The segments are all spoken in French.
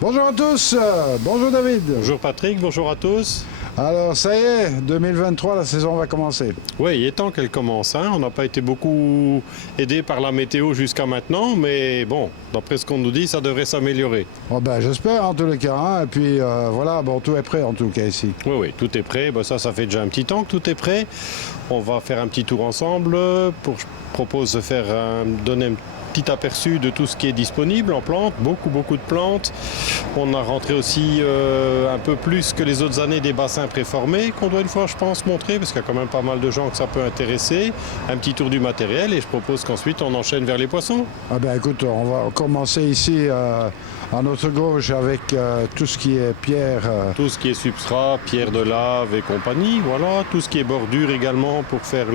Bonjour à tous, bonjour David. Bonjour Patrick, bonjour à tous. Alors ça y est, 2023, la saison va commencer. Oui, il est temps qu'elle commence. On n'a pas été beaucoup aidé par la météo jusqu'à maintenant, mais bon, d'après ce qu'on nous dit, ça devrait s'améliorer. Oh ben, j'espère en tous les cas, hein. Et puis voilà, bon, tout est prêt en tout cas ici. Oui, oui, tout est prêt. Ça fait déjà un petit temps que tout est prêt. On va faire un petit tour ensemble. Je propose de donner un petit aperçu de tout ce qui est disponible en plantes, beaucoup de plantes. On a rentré aussi un peu plus que les autres années des bassins préformés qu'on doit une fois, je pense, montrer, parce qu'il y a quand même pas mal de gens que ça peut intéresser. Un petit tour du matériel et je propose qu'ensuite on enchaîne vers les poissons. Ah ben écoute, on va commencer ici à notre gauche avec tout ce qui est pierre. Tout ce qui est substrat, pierre de lave et compagnie, voilà. Tout ce qui est bordure également pour faire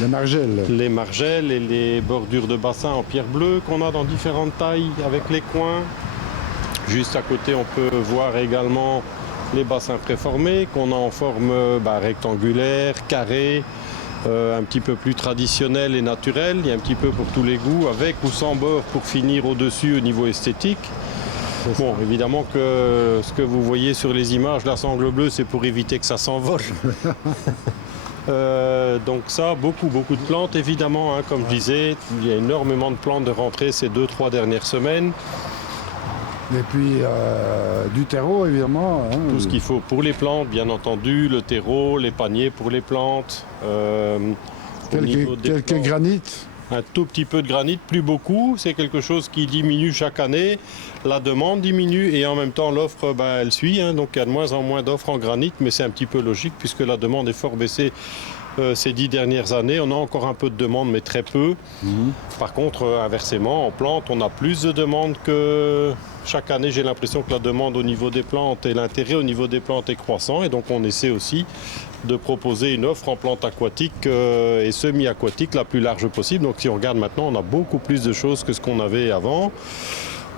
Les margelles. les margelles et les bordures de bassin en pierre bleue qu'on a dans différentes tailles avec les coins. Juste à côté, on peut voir également les bassins préformés qu'on a en forme rectangulaire, carré, un petit peu plus traditionnel et naturel. Il y a un petit peu pour tous les goûts, avec ou sans bord pour finir au-dessus au niveau esthétique. Bon, évidemment que ce que vous voyez sur les images, la sangle bleue, c'est pour éviter que ça s'envole. Donc ça, beaucoup de plantes évidemment, comme je disais, il y a énormément de plantes de rentrée ces 2-3 dernières semaines. Et puis du terreau évidemment. Tout ce qu'il faut pour les plantes, bien entendu, le terreau, les paniers pour les plantes. Quelques granites. Un tout petit peu de granit, plus beaucoup. C'est quelque chose qui diminue chaque année. La demande diminue et en même temps l'offre, elle suit. Donc il y a de moins en moins d'offres en granit, mais c'est un petit peu logique puisque la demande est fort baissée ces 10 dernières années. On a encore un peu de demande, mais très peu. Par contre, inversement, en plantes, on a plus de demandes que chaque année. J'ai l'impression que la demande au niveau des plantes et l'intérêt au niveau des plantes est croissant. Et donc on essaie aussi de proposer une offre en plantes aquatiques et semi-aquatiques la plus large possible. Donc si on regarde maintenant, on a beaucoup plus de choses que ce qu'on avait avant.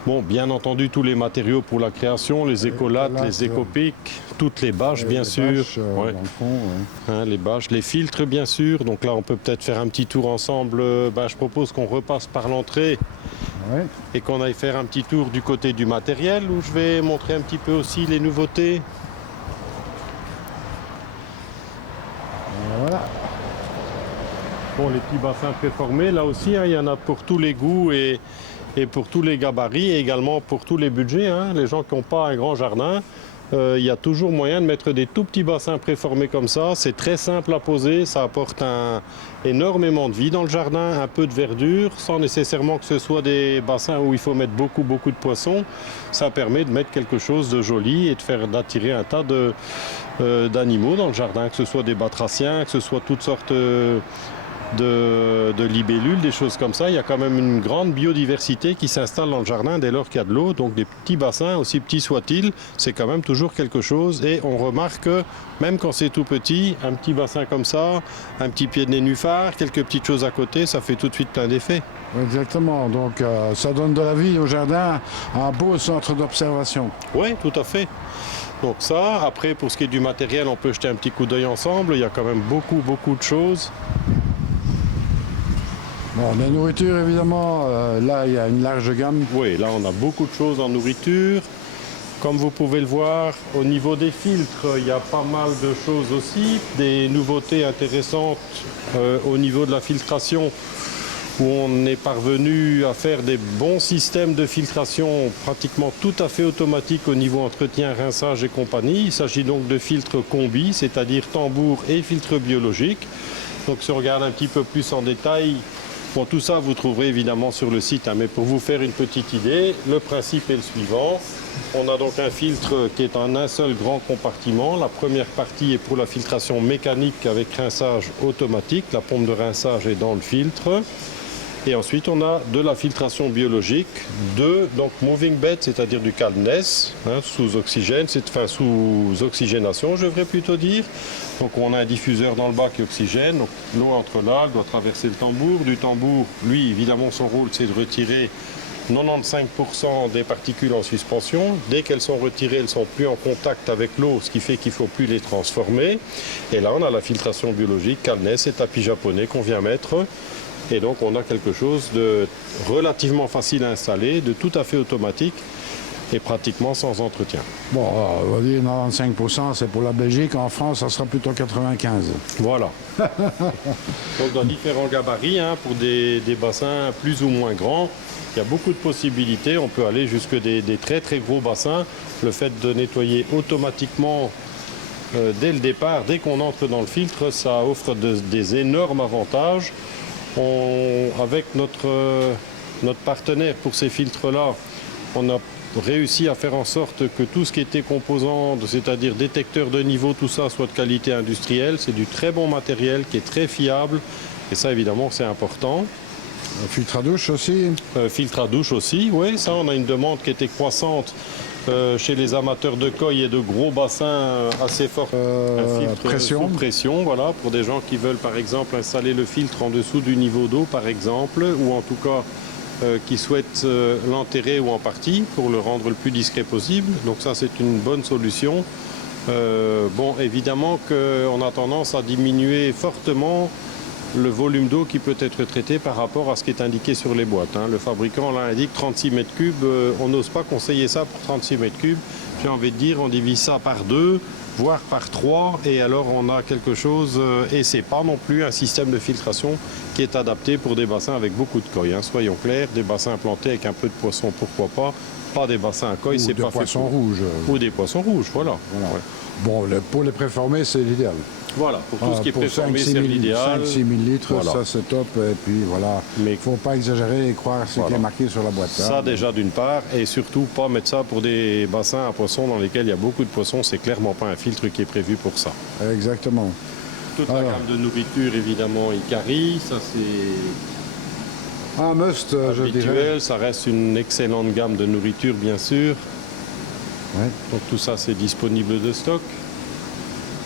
Bon, bien entendu, tous les matériaux pour la création, les écolates, les écopiques, toutes les bâches, bien sûr. Bâches, dans le fond, ouais. Les bâches, les filtres, bien sûr. Donc là, on peut peut-être faire un petit tour ensemble. Je propose qu'on repasse par l'entrée et qu'on aille faire un petit tour du côté du matériel où je vais montrer un petit peu aussi les nouveautés. Voilà. Bon, les petits bassins préformés, là aussi, il y en a pour tous les goûts et pour tous les gabarits et également pour tous les budgets. Les gens qui n'ont pas un grand jardin, il y a toujours moyen de mettre des tout petits bassins préformés comme ça. C'est très simple à poser, ça apporte énormément de vie dans le jardin, un peu de verdure, sans nécessairement que ce soit des bassins où il faut mettre beaucoup de poissons. Ça permet de mettre quelque chose de joli et d'attirer un tas d'animaux dans le jardin, que ce soit des batraciens, que ce soit toutes sortes de libellules, des choses comme ça. Il y a quand même une grande biodiversité qui s'installe dans le jardin dès lors qu'il y a de l'eau. Donc des petits bassins, aussi petits soient-ils, c'est quand même toujours quelque chose. Et on remarque que même quand c'est tout petit, un petit bassin comme ça, un petit pied de nénuphar, quelques petites choses à côté, ça fait tout de suite plein d'effets. Exactement, donc ça donne de la vie au jardin, un beau centre d'observation. Oui, tout à fait. Donc ça, après pour ce qui est du matériel, on peut jeter un petit coup d'œil ensemble. Il y a quand même beaucoup de choses. Bon, la nourriture évidemment, là il y a une large gamme. Oui, là on a beaucoup de choses en nourriture. Comme vous pouvez le voir, au niveau des filtres, il y a pas mal de choses aussi. Des nouveautés intéressantes au niveau de la filtration, où on est parvenu à faire des bons systèmes de filtration pratiquement tout à fait automatiques au niveau entretien, rinçage et compagnie. Il s'agit donc de filtres combi, c'est-à-dire tambour et filtre biologique. Donc si on regarde un petit peu plus en détail, bon, tout ça, vous trouverez évidemment sur le site, mais pour vous faire une petite idée, le principe est le suivant. On a donc un filtre qui est en un seul grand compartiment. La première partie est pour la filtration mécanique avec rinçage automatique. La pompe de rinçage est dans le filtre. Et ensuite, on a de la filtration biologique, donc moving bed, c'est-à-dire du calmness, sous oxygène, sous oxygénation, je devrais plutôt dire. Donc on a un diffuseur dans le bas qui oxygène, donc l'eau entre là, elle doit traverser le tambour. Du tambour, lui, évidemment, son rôle, c'est de retirer 95% des particules en suspension. Dès qu'elles sont retirées, elles ne sont plus en contact avec l'eau, ce qui fait qu'il ne faut plus les transformer. Et là, on a la filtration biologique, calmness et tapis japonais qu'on vient mettre. Et donc on a quelque chose de relativement facile à installer, de tout à fait automatique et pratiquement sans entretien. Bon, on va dire 95%, c'est pour la Belgique. En France, ça sera plutôt 95%. Voilà. Donc dans différents gabarits, hein, pour des bassins plus ou moins grands, il y a beaucoup de possibilités. On peut aller jusque des très très gros bassins. Le fait de nettoyer automatiquement dès le départ, dès qu'on entre dans le filtre, ça offre des énormes avantages. Avec notre partenaire pour ces filtres-là, on a réussi à faire en sorte que tout ce qui était composant, c'est-à-dire détecteur de niveau, tout ça soit de qualité industrielle. C'est du très bon matériel qui est très fiable et ça évidemment c'est important. Un filtre à douche aussi. Filtre à douche aussi, oui, ça on a une demande qui était croissante chez les amateurs de coille et de gros bassins assez forts. Un filtre pression. sous pression, voilà, pour des gens qui veulent par exemple installer le filtre en dessous du niveau d'eau par exemple, ou en tout cas qui souhaitent l'enterrer ou en partie pour le rendre le plus discret possible. Donc ça c'est une bonne solution. Bon, évidemment qu'on a tendance à diminuer fortement le volume d'eau qui peut être traité par rapport à ce qui est indiqué sur les boîtes. Hein. Le fabricant là indique 36 mètres cubes, on n'ose pas conseiller ça pour 36 mètres cubes. J'ai envie de dire, on divise ça par 2, voire par 3, et alors on a quelque chose, et c'est pas non plus un système de filtration qui est adapté pour des bassins avec beaucoup de coille. Hein. Soyons clairs, des bassins implantés avec un peu de poisson, pourquoi pas des bassins à coille, c'est pas fait. Ou des poissons rouges. Ou des poissons rouges, voilà. Voilà. Ouais. Bon, pour les préformés, c'est l'idéal. Voilà, pour tout ce qui est préformé, c'est l'idéal. 5-6 000 litres, Voilà. ça c'est top. Et puis voilà, il ne faut pas exagérer et croire ce qui est marqué sur la boîte. Ça déjà d'une part, et surtout pas mettre ça pour des bassins à poissons dans lesquels il y a beaucoup de poissons. C'est clairement pas un filtre qui est prévu pour ça. Exactement. Toute la gamme de nourriture, évidemment, Icari, ça c'est un must, je dirais. habituel. Ça reste une excellente gamme de nourriture, bien sûr. Ouais. Donc tout ça, c'est disponible de stock.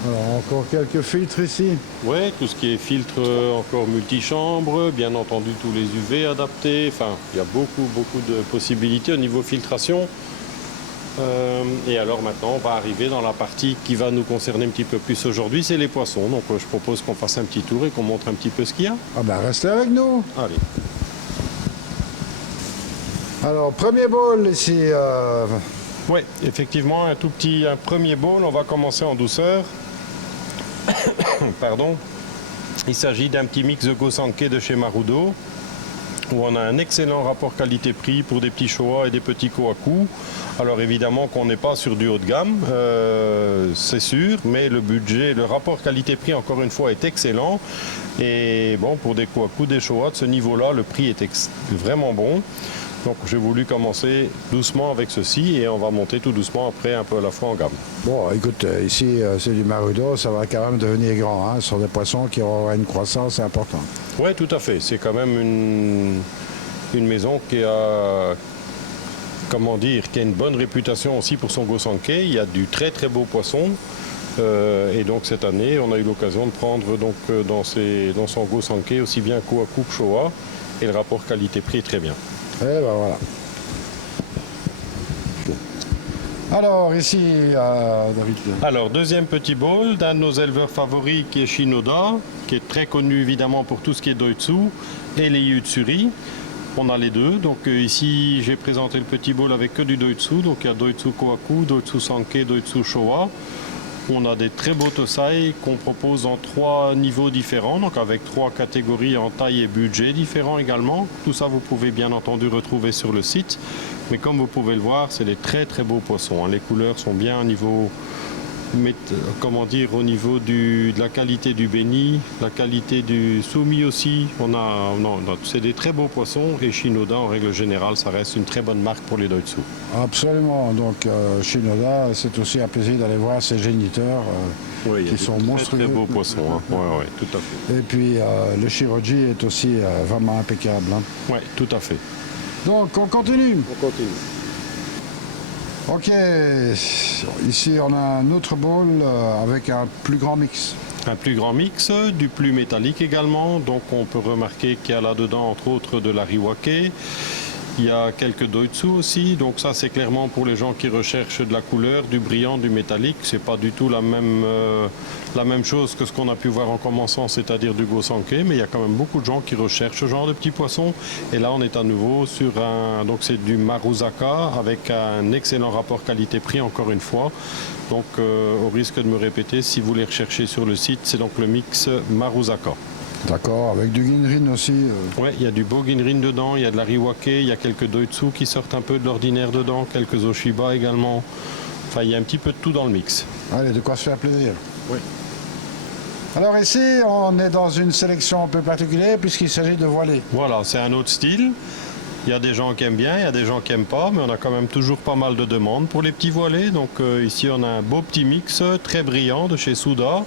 Alors encore quelques filtres ici. Oui, tout ce qui est filtre encore multichambre, bien entendu tous les UV adaptés. Enfin, il y a beaucoup de possibilités au niveau filtration. Et alors maintenant, on va arriver dans la partie qui va nous concerner un petit peu plus aujourd'hui, c'est les poissons. Donc je propose qu'on fasse un petit tour et qu'on montre un petit peu ce qu'il y a. Ah ben restez avec nous. Allez. Alors premier bol ici. Oui, effectivement, un premier bowl. On va commencer en douceur. Pardon. Il s'agit d'un petit mix de Gosanke de chez Marudo, où on a un excellent rapport qualité-prix pour des petits Showa et des petits Kohaku. Alors évidemment qu'on n'est pas sur du haut de gamme, c'est sûr, mais le budget, le rapport qualité-prix encore une fois est excellent. Et bon, pour des Kohaku, des Showa de ce niveau-là, le prix est vraiment bon. Donc j'ai voulu commencer doucement avec ceci et on va monter tout doucement après un peu à la fois en gamme. Bon, écoute, ici c'est du Marudo, ça va quand même devenir grand. Hein. Ce sont des poissons qui auront une croissance importante. Oui, tout à fait. C'est quand même une maison qui a, comment dire, qui a une bonne réputation aussi pour son Gosanke. Il y a du très très beau poisson. Et donc cette année, on a eu l'occasion de prendre donc, dans son Gosanke aussi bien Kohaku que Showa. Et le rapport qualité-prix est très bien. Et ben voilà. Alors ici, David. Alors deuxième petit bowl d'un de nos éleveurs favoris qui est Shinoda, qui est très connu évidemment pour tout ce qui est Doitsu et les Yutsuri. On a les deux, donc ici j'ai présenté le petit bowl avec que du Doitsu, donc il y a Doitsu Kohaku, Doitsu Sanke, Doitsu Showa. On a des très beaux Tosai qu'on propose en 3 niveaux différents, donc avec 3 catégories en taille et budget différents également. Tout ça, vous pouvez bien entendu retrouver sur le site. Mais comme vous pouvez le voir, c'est des très très beaux poissons. Les couleurs sont bien au niveau, comment dire, au niveau de la qualité du béni, la qualité du soumi aussi. C'est des très beaux poissons et Shinoda, en règle générale, ça reste une très bonne marque pour les Doitsu. Absolument. Donc Shinoda, c'est aussi un plaisir d'aller voir ces géniteurs qui sont monstrueux. Très beaux poissons, hein. Ouais, tout à fait. Et puis le Shiroji est aussi vraiment impeccable. Hein. Oui, tout à fait. Donc on continue. On continue. Ok, ici on a un autre bowl avec un plus grand mix. Un plus grand mix, du plus métallique également, donc on peut remarquer qu'il y a là-dedans entre autres de la Riwake. Il y a quelques Doitsu aussi, donc ça c'est clairement pour les gens qui recherchent de la couleur, du brillant, du métallique. C'est pas du tout la même chose que ce qu'on a pu voir en commençant, c'est-à-dire du Go-Sankei, mais il y a quand même beaucoup de gens qui recherchent ce genre de petits poissons. Et là on est à nouveau sur donc c'est du Maruzaka avec un excellent rapport qualité-prix encore une fois. Donc au risque de me répéter, si vous les recherchez sur le site, c'est donc le mix Maruzaka. D'accord, avec du Ginrin aussi. Oui, il y a du beau Ginrin dedans, il y a de la Riwake, il y a quelques Doitsu qui sortent un peu de l'ordinaire dedans, quelques Oshiba également. Enfin, il y a un petit peu de tout dans le mix. Allez, de quoi se faire plaisir. Oui. Alors ici, on est dans une sélection un peu particulière puisqu'il s'agit de voilés. Voilà, c'est un autre style. Il y a des gens qui aiment bien, il y a des gens qui n'aiment pas, mais on a quand même toujours pas mal de demandes pour les petits voilés. Donc ici, on a un beau petit mix très brillant de chez Souda.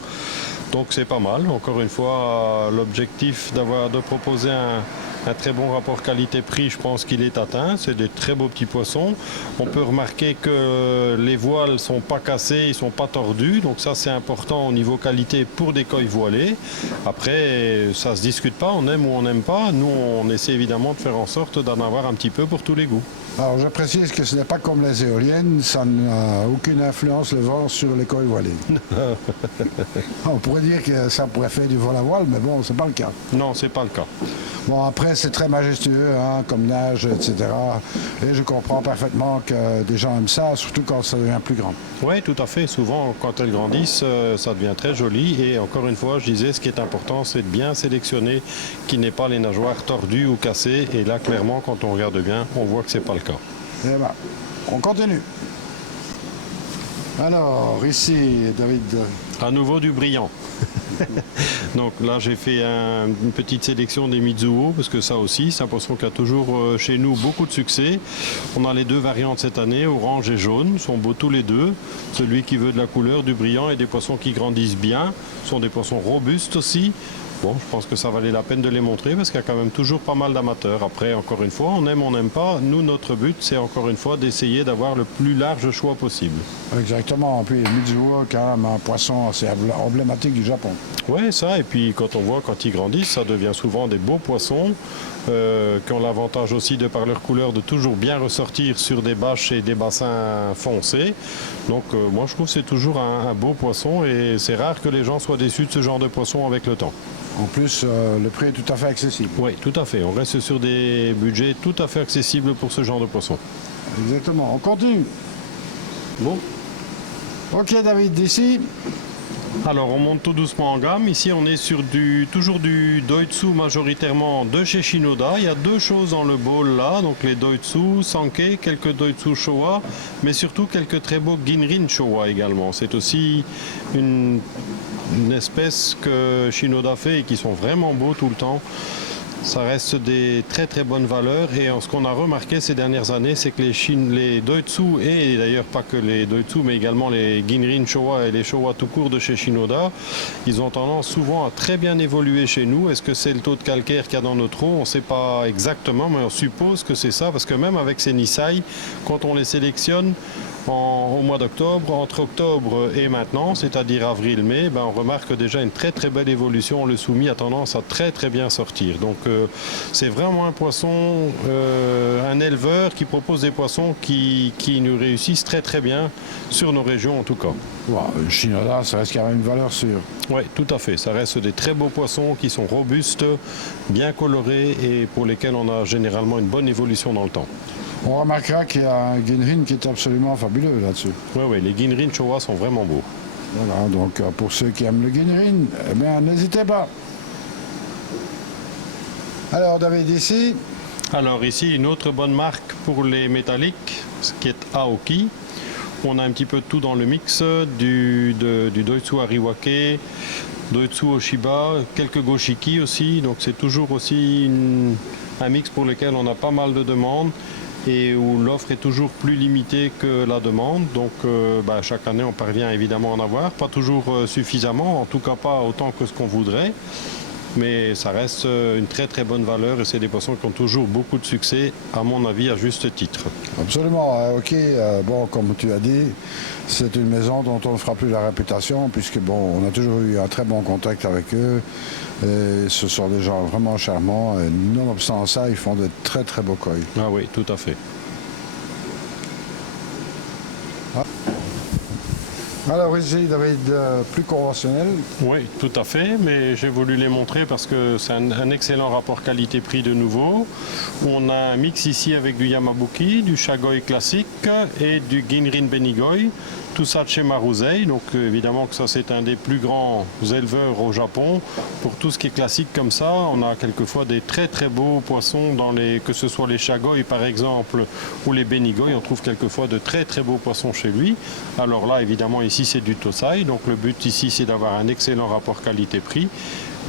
Donc c'est pas mal. Encore une fois, l'objectif de proposer un très bon rapport qualité-prix, je pense qu'il est atteint. C'est des très beaux petits poissons. On peut remarquer que les voiles ne sont pas cassés, ils ne sont pas tordus. Donc ça c'est important au niveau qualité pour des coilles voilées. Après, ça ne se discute pas, on aime ou on n'aime pas. Nous, on essaie évidemment de faire en sorte d'en avoir un petit peu pour tous les goûts. Alors je précise que ce n'est pas comme les éoliennes, ça n'a aucune influence le vent sur les coilles voilées. On pourrait dire que ça pourrait faire du vol à voile, mais bon, c'est pas le cas. Non, c'est pas le cas. Bon, après, c'est très majestueux, hein, comme nage, etc. Et je comprends parfaitement que des gens aiment ça, surtout quand ça devient plus grand. Oui, tout à fait. Souvent, quand elles grandissent, ça devient très joli. Et encore une fois, je disais, ce qui est important, c'est de bien sélectionner qu'il n'ait pas les nageoires tordues ou cassées. Et là, clairement, quand on regarde bien, on voit que c'est pas le cas. Et ben, on continue. Alors, ici, David. À nouveau du brillant. Donc là, j'ai fait une petite sélection des Mizuho, parce que ça aussi, c'est un poisson qui a toujours chez nous beaucoup de succès. On a les deux variantes cette année, orange et jaune, sont beaux tous les deux. Celui qui veut de la couleur, du brillant et des poissons qui grandissent bien, sont des poissons robustes aussi. Bon, je pense que ça valait la peine de les montrer parce qu'il y a quand même toujours pas mal d'amateurs. Après, encore une fois, on aime, on n'aime pas. Nous, notre but, c'est encore une fois d'essayer d'avoir le plus large choix possible. Exactement. Puis Mizuho, quand même, un poisson assez emblématique du Japon. Oui, ça. Et puis, quand on voit, quand ils grandissent, ça devient souvent des beaux poissons qui ont l'avantage aussi, de par leur couleur, de toujours bien ressortir sur des bâches et des bassins foncés. Donc, moi, je trouve que c'est toujours un beau poisson et c'est rare que les gens soient déçus de ce genre de poisson avec le temps. En plus, le prix est tout à fait accessible. Oui, tout à fait. On reste sur des budgets tout à fait accessibles pour ce genre de poisson. Exactement. On continue. Bon. Ok, David, d'ici. Alors, on monte tout doucement en gamme. Ici, on est sur toujours du Doitsu majoritairement de chez Shinoda. Il y a deux choses dans le bowl là. Donc, les Doitsu Sankei, quelques Doitsu Showa, mais surtout quelques très beaux Ginrin Showa également. C'est aussi une espèce que Shinoda fait et qui sont vraiment beaux tout le temps. Ça reste des très très bonnes valeurs et ce qu'on a remarqué ces dernières années, c'est que les Doitsu, et d'ailleurs pas que les Doitsu, mais également les Ginrin Showa et les Showa tout court de chez Shinoda, ils ont tendance souvent à très bien évoluer chez nous. Est-ce que c'est le taux de calcaire qu'il y a dans notre eau? On ne sait pas exactement, mais on suppose que c'est ça, parce que même avec ces Nisai, quand on les sélectionne au mois d'octobre, entre octobre et maintenant, c'est-à-dire avril-mai, on remarque déjà une très très belle évolution. Le soumis a tendance à très très bien sortir. Donc c'est vraiment un poisson, un éleveur qui propose des poissons qui nous réussissent très très bien sur nos régions en tout cas. Wow, Shinoda, ça reste quand même une valeur sûre. Oui, tout à fait. Ça reste des très beaux poissons qui sont robustes, bien colorés et pour lesquels on a généralement une bonne évolution dans le temps. On remarquera qu'il y a un Ginrin qui est absolument fabuleux là-dessus. Oui, les Ginrin Showa sont vraiment beaux. Voilà, donc pour ceux qui aiment le Ginrin, eh bien, n'hésitez pas. Alors, David, ici. Alors ici, une autre bonne marque pour les métalliques, ce qui est Aoki. On a un petit peu de tout dans le mix, du Doitsu Ariwake, Doitsu Oshiba, quelques Goshiki aussi. Donc c'est toujours aussi un mix pour lequel on a pas mal de demandes et où l'offre est toujours plus limitée que la demande. Donc chaque année on parvient évidemment à en avoir, pas toujours suffisamment, en tout cas pas autant que ce qu'on voudrait. mais ça reste une très très bonne valeur et c'est des poissons qui ont toujours beaucoup de succès, à mon avis, à juste titre. Absolument, ok. Bon, comme tu as dit, c'est une maison dont on ne fera plus la réputation, puisque bon, on a toujours eu un très bon contact avec eux. Et ce sont des gens vraiment charmants. Et nonobstant ça, ils font de très très beaux koi. Ah oui, tout à fait. Alors ici, David, plus conventionnel. Oui, tout à fait, mais j'ai voulu les montrer parce que c'est un excellent rapport qualité-prix de nouveau. On a un mix ici avec du Yamabuki, du Shagoi classique et du Ginrin Benigoi. Tout ça de chez Marusei, donc évidemment que ça c'est un des plus grands éleveurs au Japon. Pour tout ce qui est classique comme ça, on a quelquefois des très très beaux poissons, que ce soit les Shagoi par exemple ou les Benigoi, on trouve quelquefois de très très beaux poissons chez lui. Alors là évidemment ici c'est du Tosai, donc le but ici c'est d'avoir un excellent rapport qualité-prix.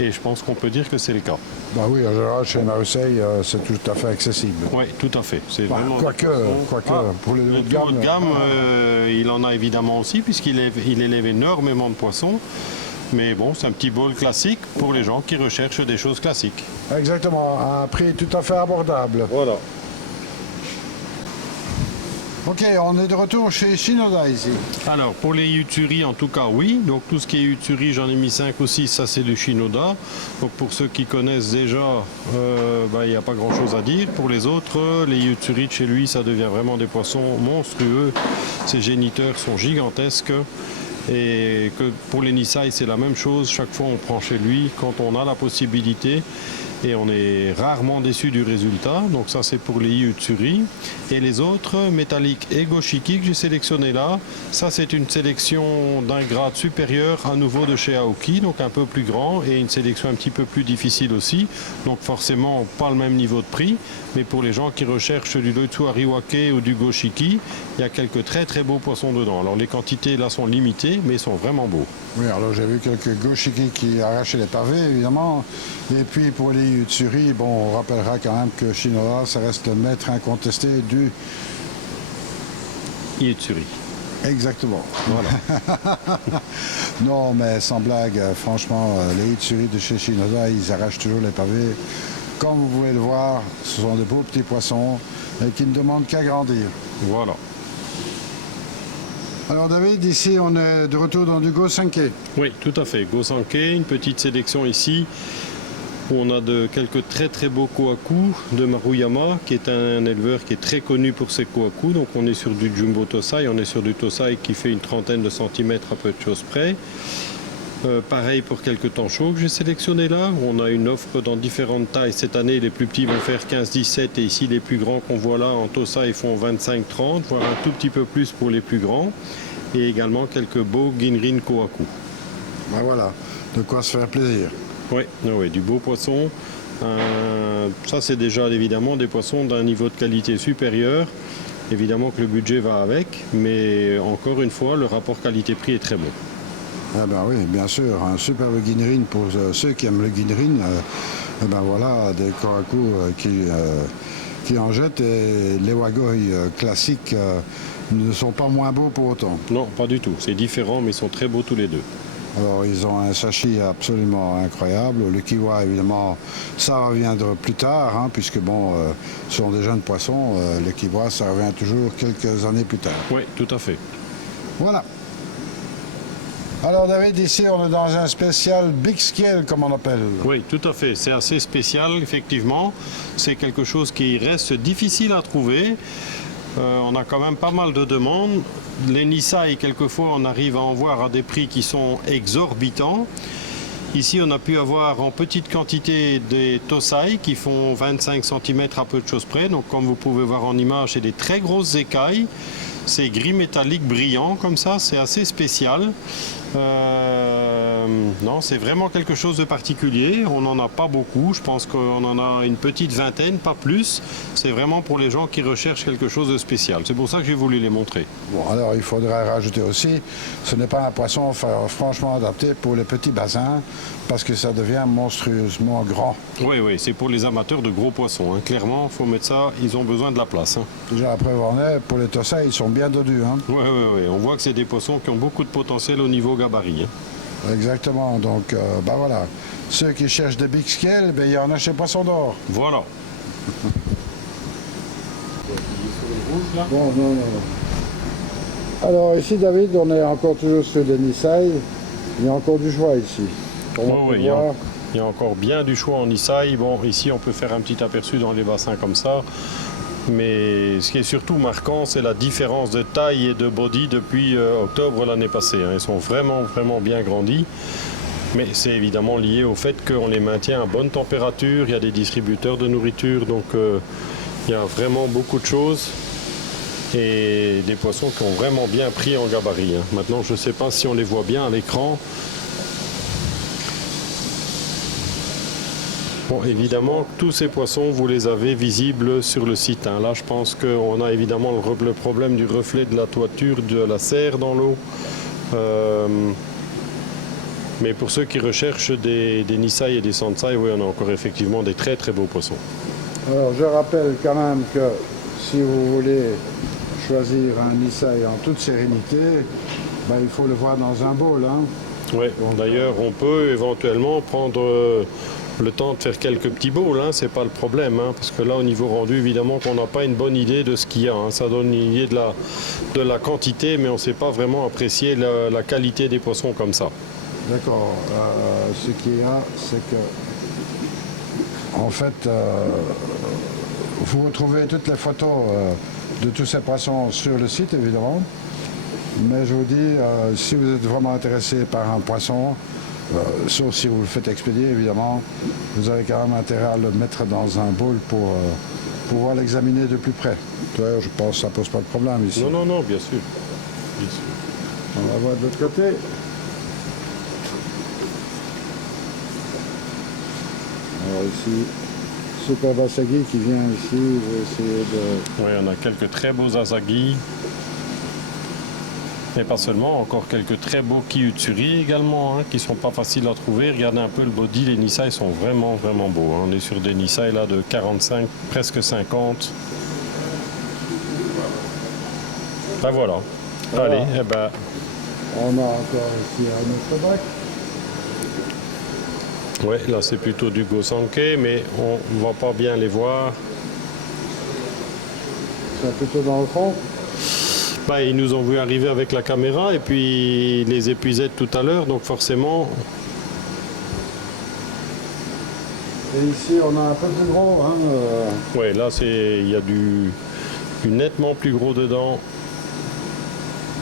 Et je pense qu'on peut dire que c'est le cas. Bah oui, en général, chez Marusei, c'est tout à fait accessible. Oui, tout à fait. Quoique, pour les le haut de gamme, il en a évidemment aussi, puisqu'il élève énormément de poissons. Mais bon, c'est un petit bowl classique pour les gens qui recherchent des choses classiques. Exactement, à un prix tout à fait abordable. Voilà. Ok, on est de retour chez Shinoda ici. Alors, pour les Yuturi, en tout cas, oui. Donc, tout ce qui est Yuturi, j'en ai mis 5 ou 6, ça c'est du Shinoda. Donc, pour ceux qui connaissent déjà, il n'y a pas grand-chose à dire. Pour les autres, les Yuturi de chez lui, ça devient vraiment des poissons monstrueux. Ces géniteurs sont gigantesques. Et que pour les Nisai, c'est la même chose. Chaque fois, on prend chez lui quand on a la possibilité. Et on est rarement déçu du résultat. Donc ça c'est pour les Yuturi. Et les autres, métalliques et Goshiki que j'ai sélectionné là, ça c'est une sélection d'un grade supérieur à nouveau de chez Aoki, donc un peu plus grand et une sélection un petit peu plus difficile aussi. Donc forcément pas le même niveau de prix, mais pour les gens qui recherchent du Loitsu Ariwake ou du Goshiki, il y a quelques très très beaux poissons dedans. Alors les quantités là sont limitées, mais ils sont vraiment beaux. Oui, alors j'ai vu quelques Goshiki qui arrachaient les pavés, évidemment. Et puis pour les Yuturi, bon, on rappellera quand même que Shinoda, ça reste le maître incontesté du Yuturi. Exactement. Voilà. Non, mais sans blague, franchement, les Yuturi de chez Shinoda, ils arrachent toujours les pavés. Comme vous pouvez le voir, ce sont de beaux petits poissons qui ne demandent qu'à grandir. Voilà. Alors David, ici on est de retour dans du Gosanke. Oui, tout à fait. Gosanke, une petite sélection ici où on a quelques très très beaux kohaku de Maruyama, qui est un éleveur qui est très connu pour ses kohaku. Donc on est sur du Jumbo Tosai, on est sur du Tosai qui fait une trentaine de centimètres à peu de choses près. Pareil pour quelques tanchos que j'ai sélectionnés là. On a une offre dans différentes tailles. Cette année, les plus petits vont faire 15-17 et ici, les plus grands qu'on voit là en Tosai font 25-30, voire un tout petit peu plus pour les plus grands. Et également quelques beaux Ginrin Kohaku. Ben voilà, de quoi se faire plaisir. Oui, oui, du beau poisson. Ça, c'est déjà évidemment des poissons d'un niveau de qualité supérieur. Évidemment que le budget va avec, mais encore une fois, le rapport qualité-prix est très bon. Ah ben oui, bien sûr, un superbe Ginrin pour ceux qui aiment le Ginrin. Ben voilà, des Kohaku qui en jettent et les Wagoi classiques ne sont pas moins beaux pour autant. Non, pas du tout. C'est différent, mais ils sont très beaux tous les deux. Alors ils ont un sashi absolument incroyable. Le kiwa évidemment, ça reviendra plus tard, hein, puisque bon, ce sont des jeunes poissons. Le kiwa, ça revient toujours quelques années plus tard. Oui, tout à fait. Voilà. Alors David, ici on est dans un spécial Big Scale comme on appelle. Oui, tout à fait. C'est assez spécial, effectivement. C'est quelque chose qui reste difficile à trouver. On a quand même pas mal de demandes. Les Nisai, quelquefois, on arrive à en voir à des prix qui sont exorbitants. Ici, on a pu avoir en petite quantité des Tosai qui font 25 cm à peu de choses près. Donc, comme vous pouvez voir en image, c'est des très grosses écailles. C'est gris métallique brillant comme ça, c'est assez spécial. Non, c'est vraiment quelque chose de particulier. On n'en a pas beaucoup. Je pense qu'on en a une petite vingtaine, pas plus. C'est vraiment pour les gens qui recherchent quelque chose de spécial. C'est pour ça que j'ai voulu les montrer. Bon, alors il faudrait rajouter aussi, ce n'est pas un poisson franchement adapté pour les petits bassins parce que ça devient monstrueusement grand. Oui, oui, c'est pour les amateurs de gros poissons. Hein. Clairement, il faut mettre ça, ils ont besoin de la place. Hein. Déjà, après, pour les Tosai, ils sont bien dodus. Hein. Oui, oui, oui. On voit que c'est des poissons qui ont beaucoup de potentiel au niveau gabarit. Hein. Exactement, donc ben voilà. Ceux qui cherchent des big scale, ben, il y en a chez Poisson d'Or. Voilà. Bon, non, non. Alors ici, David, on est encore toujours sur des Nissaï. Il y a encore du choix ici. Oui, oui, il y a encore bien du choix en Nissaï. Bon, ici, on peut faire un petit aperçu dans les bassins comme ça. Mais ce qui est surtout marquant, c'est la différence de taille et de body depuis octobre l'année passée. Ils sont vraiment, vraiment bien grandis. Mais c'est évidemment lié au fait qu'on les maintient à bonne température. Il y a des distributeurs de nourriture, donc il y a vraiment beaucoup de choses. Et des poissons qui ont vraiment bien pris en gabarit. Maintenant, je ne sais pas si on les voit bien à l'écran. Bon, évidemment, tous ces poissons, vous les avez visibles sur le site. Là, je pense qu'on a évidemment le problème du reflet de la toiture de la serre dans l'eau. Mais pour ceux qui recherchent des Nissaï et des Sansai, oui, on a encore effectivement des très très beaux poissons. Alors, je rappelle quand même que si vous voulez choisir un Nissaï en toute sérénité, ben, il faut le voir dans un bowl. Oui, d'ailleurs, on peut éventuellement prendre le temps de faire quelques petits bowls, c'est pas le problème, parce que là, au niveau rendu, évidemment qu'on n'a pas une bonne idée de ce qu'il y a. Ça donne une idée de la quantité, mais on ne sait pas vraiment apprécier la qualité des poissons comme ça. D'accord. Ce qu'il y a, c'est que, en fait, vous retrouvez toutes les photos de tous ces poissons sur le site, évidemment. Mais je vous dis, si vous êtes vraiment intéressé par un poisson, sauf si vous le faites expédier, évidemment, vous avez quand même intérêt à le mettre dans un bowl pour pouvoir l'examiner de plus près. D'ailleurs, je pense que ça ne pose pas de problème ici. Non, non, non, bien sûr. Bien sûr. On va voir de l'autre côté. Alors ici, Super Asagi qui vient ici, je vais essayer de... Oui, on a quelques très beaux Asagi. Mais pas seulement, encore quelques très beaux Ki-Utsuri également, qui ne sont pas faciles à trouver. Regardez un peu le body, les Nissaï sont vraiment, vraiment beaux. On est sur des Nissaï là de 45, presque 50. Ben voilà. Allez, eh ben... On a encore ici un autre bac. Oui, là c'est plutôt du Gosanke, mais on ne va pas bien les voir. C'est plutôt dans le fond. Ils nous ont vu arriver avec la caméra et puis les épuisettes tout à l'heure, donc forcément... Et ici on a un peu plus gros. Oui, là il y a du nettement plus gros dedans.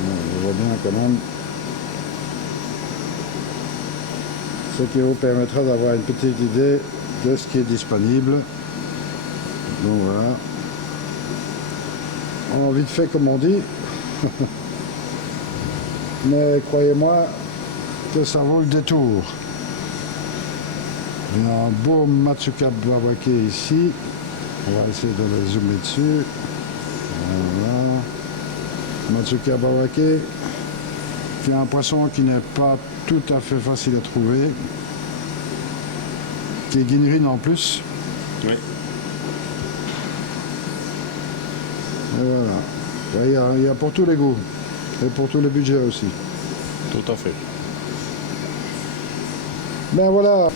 On voit bien quand même. Ce qui vous permettra d'avoir une petite idée de ce qui est disponible. Donc voilà. En vite fait comme on dit. Mais croyez-moi que ça vaut le détour. Il y a un beau Matsuka Bawake ici. On va essayer de le zoomer dessus. Voilà. Matsuka Bawake, qui est un poisson qui n'est pas tout à fait facile à trouver, qui est guinerine en plus. Oui. Et voilà. Il y a pour tous les goûts et pour tous les budgets aussi. Tout à fait. Ben voilà.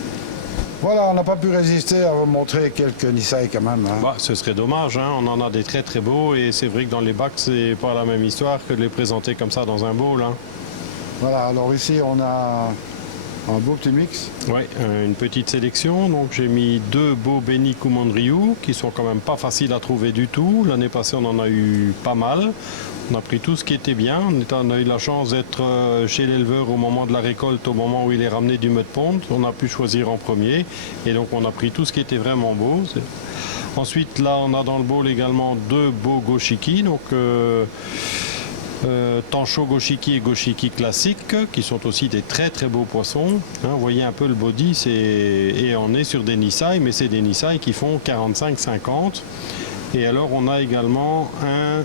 Voilà, on n'a pas pu résister à vous montrer quelques Nissaï quand même. Ce serait dommage, on en a des très très beaux et c'est vrai que dans les bacs c'est pas la même histoire que de les présenter comme ça dans un bowl. Voilà, alors ici on a un beau petit mix. Oui, une petite sélection. Donc j'ai mis 2 beaux Beni Kumandryu qui sont quand même pas faciles à trouver du tout. L'année passée on en a eu pas mal. On a pris tout ce qui était bien. On a eu la chance d'être chez l'éleveur au moment de la récolte, au moment où il est ramené du mud pond. On a pu choisir en premier. Et donc on a pris tout ce qui était vraiment beau. Ensuite là on a dans le bowl également 2 beaux Goshiki. Donc Tansho Goshiki et Goshiki classique, qui sont aussi des très très beaux poissons. Vous voyez un peu le body, et on est sur des Nissaï, mais c'est des Nissaï qui font 45-50. Et alors on a également un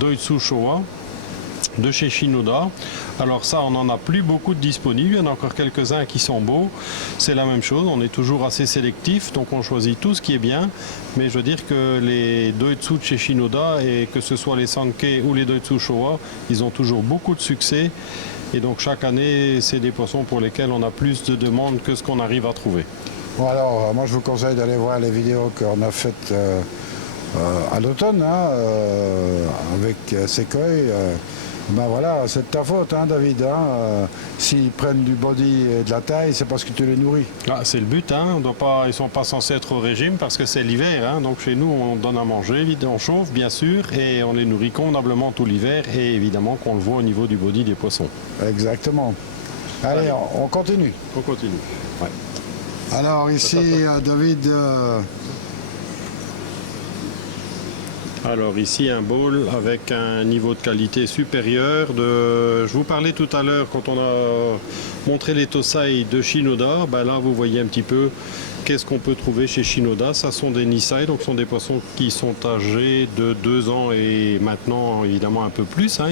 Doitsu Showa de chez Shinoda. Alors ça, on n'en a plus beaucoup de disponibles, il y en a encore quelques-uns qui sont beaux. C'est la même chose, on est toujours assez sélectif, donc on choisit tout ce qui est bien. Mais je veux dire que les Doitsu de chez Shinoda, et que ce soit les Sankei ou les Doitsu Showa, ils ont toujours beaucoup de succès. Et donc chaque année, c'est des poissons pour lesquels on a plus de demandes que ce qu'on arrive à trouver. Bon alors, moi je vous conseille d'aller voir les vidéos qu'on a faites à l'automne hein, avec Sequoia. Ben voilà, c'est de ta faute hein, David. Hein, s'ils prennent du body et de la taille, c'est parce que tu les nourris. Ah, c'est le but, hein. Ils ne sont pas censés être au régime parce que c'est l'hiver. Hein. Donc chez nous, on donne à manger, on chauffe bien sûr, et on les nourrit convenablement tout l'hiver, et évidemment qu'on le voit au niveau du body des poissons. Exactement. Allez, on continue. On continue. Ouais. Alors ici, David... Alors ici un bowl avec un niveau de qualité supérieur. Je vous parlais tout à l'heure quand on a montré les Tosai de Shinoda. Ben là vous voyez un petit peu qu'est-ce qu'on peut trouver chez Shinoda. Ça sont des Nisai, donc ce sont des poissons qui sont âgés de 2 ans et maintenant évidemment un peu plus. Hein.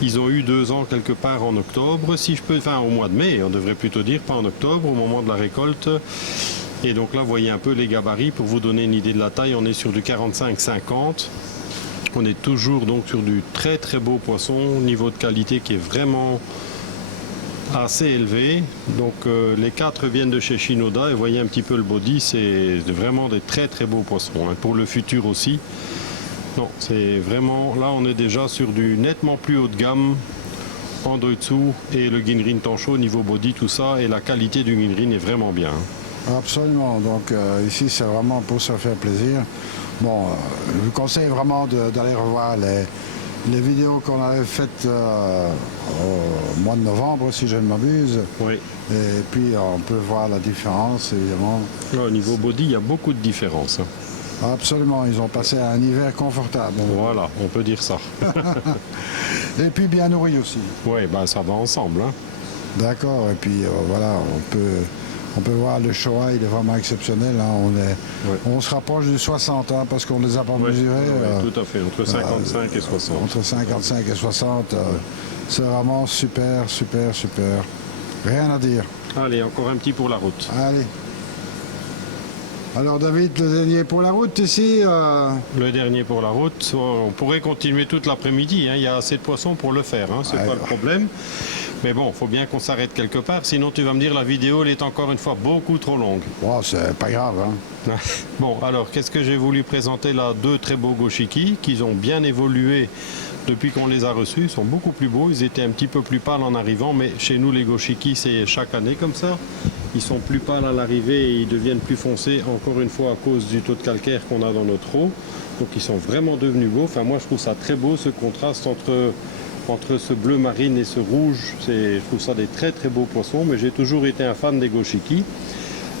Ils ont eu 2 ans quelque part en octobre, si je peux, enfin au mois de mai, on devrait plutôt dire, pas en octobre, au moment de la récolte. Et donc là, vous voyez un peu les gabarits. Pour vous donner une idée de la taille, on est sur du 45-50. On est toujours donc sur du très très beau poisson, niveau de qualité qui est vraiment assez élevé. Donc les 4 viennent de chez Shinoda et vous voyez un petit peu le body, c'est vraiment des très très beaux poissons. Hein. Pour le futur aussi. Non, c'est vraiment, là on est déjà sur du nettement plus haut de gamme. Andoitsu et le Ginrin Tancho, niveau body, tout ça, et la qualité du Ginrin est vraiment bien. Hein. Absolument, donc ici c'est vraiment pour se faire plaisir. Bon, je vous conseille vraiment d'aller revoir les vidéos qu'on avait faites au mois de novembre, si je ne m'abuse. Oui. Et puis on peut voir la différence, évidemment. Là, au niveau body, il y a beaucoup de différences. Absolument, ils ont passé un hiver confortable. Voilà, on peut dire ça. Et puis bien nourris aussi. Oui, ben, ça va ensemble. Hein. D'accord, et puis voilà, on peut voir le Showa, il est vraiment exceptionnel. Hein. On se rapproche du 60 hein, parce qu'on ne les a pas mesurés. Oui, tout à fait, entre 55 et 60. Entre 55 et 60, c'est vraiment super, super, super. Rien à dire. Allez, encore un petit pour la route. Allez. Alors David, le dernier pour la route ici Le dernier pour la route, on pourrait continuer toute l'après-midi, hein. Il y a assez de poissons pour le faire, hein. C'est pas le problème. Mais bon, il faut bien qu'on s'arrête quelque part, sinon tu vas me dire la vidéo elle est encore une fois beaucoup trop longue. Oh, c'est pas grave. Hein. Bon, alors qu'est-ce que j'ai voulu présenter là? 2 très beaux goshiki qui ont bien évolué depuis qu'on les a reçus. Ils sont beaucoup plus beaux, ils étaient un petit peu plus pâles en arrivant, mais chez nous les goshiki c'est chaque année comme ça. Ils sont plus pâles à l'arrivée et ils deviennent plus foncés encore une fois à cause du taux de calcaire qu'on a dans notre eau. Donc ils sont vraiment devenus beaux. Enfin moi je trouve ça très beau ce contraste entre ce bleu marine et ce rouge. Je trouve ça des très très beaux poissons, mais j'ai toujours été un fan des goshiki.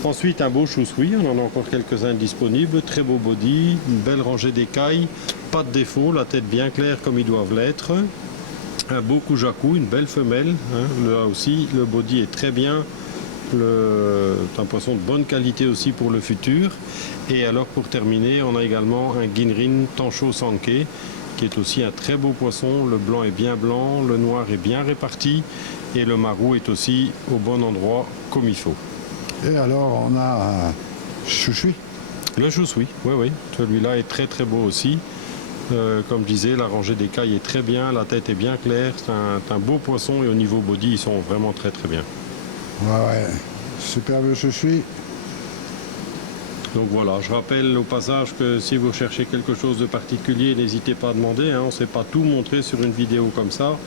Ensuite un beau chusui, on en a encore quelques-uns disponibles, très beau body, une belle rangée d'écailles, pas de défaut, la tête bien claire comme ils doivent l'être. Un beau kujaku, une belle femelle, hein. Là aussi le body est très bien. C'est un poisson de bonne qualité aussi pour le futur. Et alors pour terminer, on a également un Ginrin Tancho Sanke qui est aussi un très beau poisson. Le blanc est bien blanc, le noir est bien réparti et le marou est aussi au bon endroit comme il faut. Et alors on a un chouchoui. Le chouchoui, oui, celui-là est très très beau aussi. Comme je disais, la rangée d'écailles est très bien, la tête est bien claire, c'est un beau poisson et au niveau body ils sont vraiment très très bien. Ouais, superbe chouchoui. Donc voilà, je rappelle au passage que si vous cherchez quelque chose de particulier, n'hésitez pas à demander. Hein, on ne sait pas tout montrer sur une vidéo comme ça,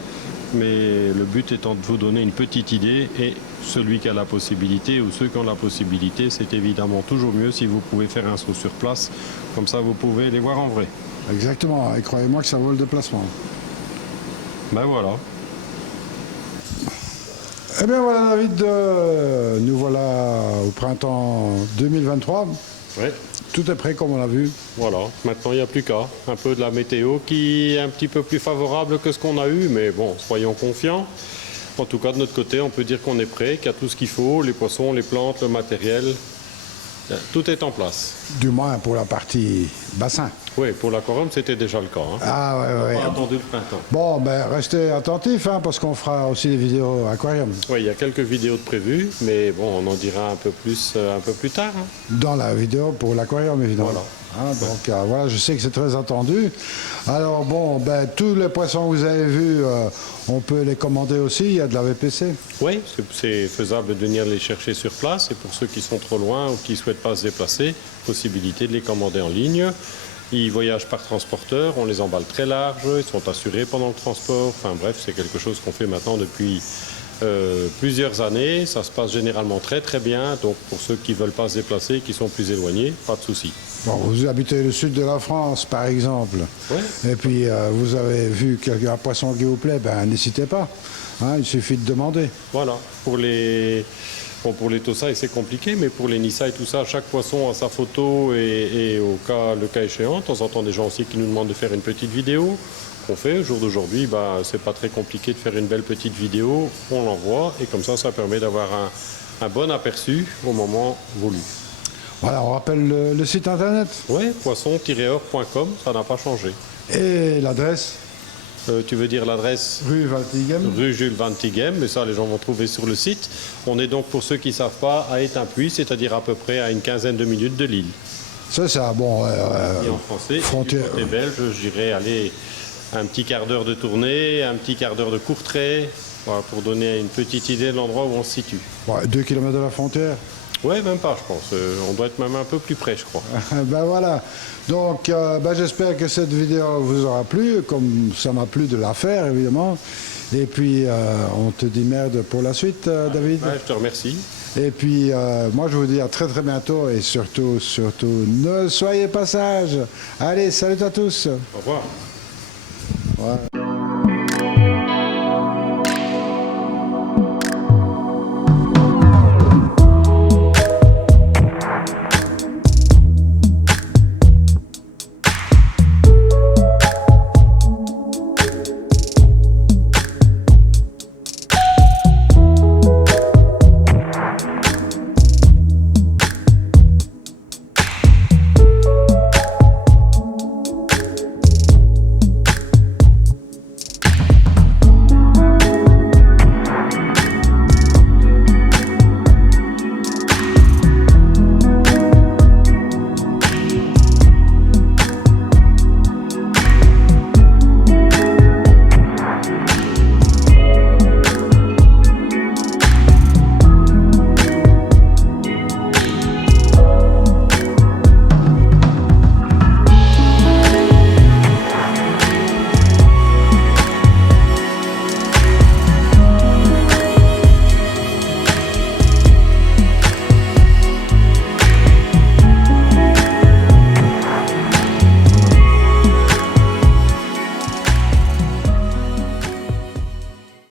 mais le but étant de vous donner une petite idée et celui qui a la possibilité ou ceux qui ont la possibilité, c'est évidemment toujours mieux si vous pouvez faire un saut sur place. Comme ça, vous pouvez les voir en vrai. Exactement, et croyez-moi que ça vaut le déplacement. Ben voilà. Eh bien voilà David, nous voilà au printemps 2023. Ouais. Tout est prêt comme on l'a vu. Voilà, maintenant il n'y a plus qu'à. Un peu de la météo qui est un petit peu plus favorable que ce qu'on a eu, mais bon, soyons confiants. En tout cas, de notre côté, on peut dire qu'on est prêt, qu'il y a tout ce qu'il faut, les poissons, les plantes, le matériel. Tout est en place. Du moins pour la partie bassin. Oui, pour l'aquarium, c'était déjà le cas. Hein. Ah ouais. On a attendu le printemps. Bon, ben restez attentifs hein, parce qu'on fera aussi des vidéos aquarium. Oui, il y a quelques vidéos de prévues, mais bon, on en dira un peu plus tard. Hein. Dans la vidéo pour l'aquarium, évidemment. Voilà. Hein, donc voilà, je sais que c'est très attendu. Alors bon, ben, tous les poissons que vous avez vus, on peut les commander aussi, il y a de la VPC. Oui, c'est faisable de venir les chercher sur place. Et pour ceux qui sont trop loin ou qui ne souhaitent pas se déplacer, possibilité de les commander en ligne. Ils voyagent par transporteur, on les emballe très large, ils sont assurés pendant le transport. Enfin bref, c'est quelque chose qu'on fait maintenant depuis plusieurs années. Ça se passe généralement très très bien. Donc pour ceux qui ne veulent pas se déplacer, qui sont plus éloignés, pas de souci. Bon, vous habitez le sud de la France, par exemple, Ouais. et puis vous avez vu un poisson qui vous plaît, ben n'hésitez pas. Hein, il suffit de demander. Voilà, pour les tosa, c'est compliqué, mais pour les nissa et tout ça, chaque poisson a sa photo et le cas échéant, de temps en temps des gens aussi qui nous demandent de faire une petite vidéo qu'on fait. Au jour d'aujourd'hui, c'est pas très compliqué de faire une belle petite vidéo, on l'envoie et comme ça permet d'avoir un bon aperçu au moment voulu. Voilà, on rappelle le site internet. Oui, poisson-or.com, ça n'a pas changé. Et l'adresse? Tu veux dire l'adresse? Rue Valtigem. Rue Jules Van Tighem, mais ça les gens vont trouver sur le site. On est donc, pour ceux qui ne savent pas, à Étainpuis, c'est-à-dire à peu près à une quinzaine de minutes de Lille. C'est ça, bon. Et en français, frontière. du côté belge, je dirais aller un petit quart d'heure de tournée, un petit quart d'heure de Courtrai, voilà, pour donner une petite idée de l'endroit où on se situe. Ouais, 2 km de la frontière. Oui, même pas, je pense. On doit être même un peu plus près, je crois. Ben voilà. Donc, j'espère que cette vidéo vous aura plu, comme ça m'a plu de la faire, évidemment. Et puis, on te dit merde pour la suite, David. Ouais, je te remercie. Et puis, moi, je vous dis à très très bientôt. Et surtout, ne soyez pas sages. Allez, salut à tous. Au revoir. Voilà.